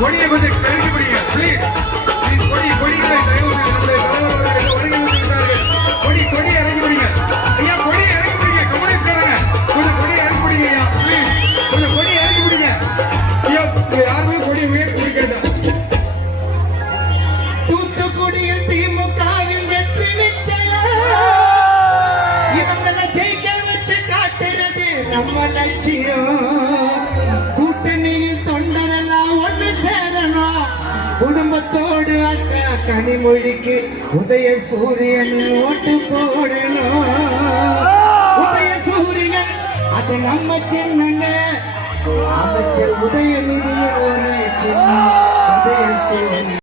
கொடியை கொஞ்சம் கழுவி பிடிங்க ப்ளீஸ். கொடிகளை நம்முடைய தலைவர் கொடி இறங்கி பிடிங்க ஐயா. கொடி இறங்கி பிடிங்க கம்யூனிஸ்ட்காரங்க. கொஞ்சம் கொடி இறங்கி பிடிங்க ஐயா ப்ளீஸ். கொஞ்சம் கொடி இறங்கி பிடிங்க ஐயா. யாருமே கொடி பிடிக்கல. தூத்துக்குடியில் திமுகவின் வெற்றி நிச்சயம். இவங்களை ஜெயிக்க வச்சு காட்டுறது நம்ம லட்சியம். கூட்டணியில் தொண்டரெல்லாம் ஒண்ணு சேரணும். குடும்பத்தோடு அக்கா கனிமொழிக்கு உதய சூரியன் ஓட்டு போடணும். உதய சூரியன் அது நம்ம சின்னங்க. அமைச்சர் உதயநிதியின் ஒரு சின்ன உதய சூரியன்.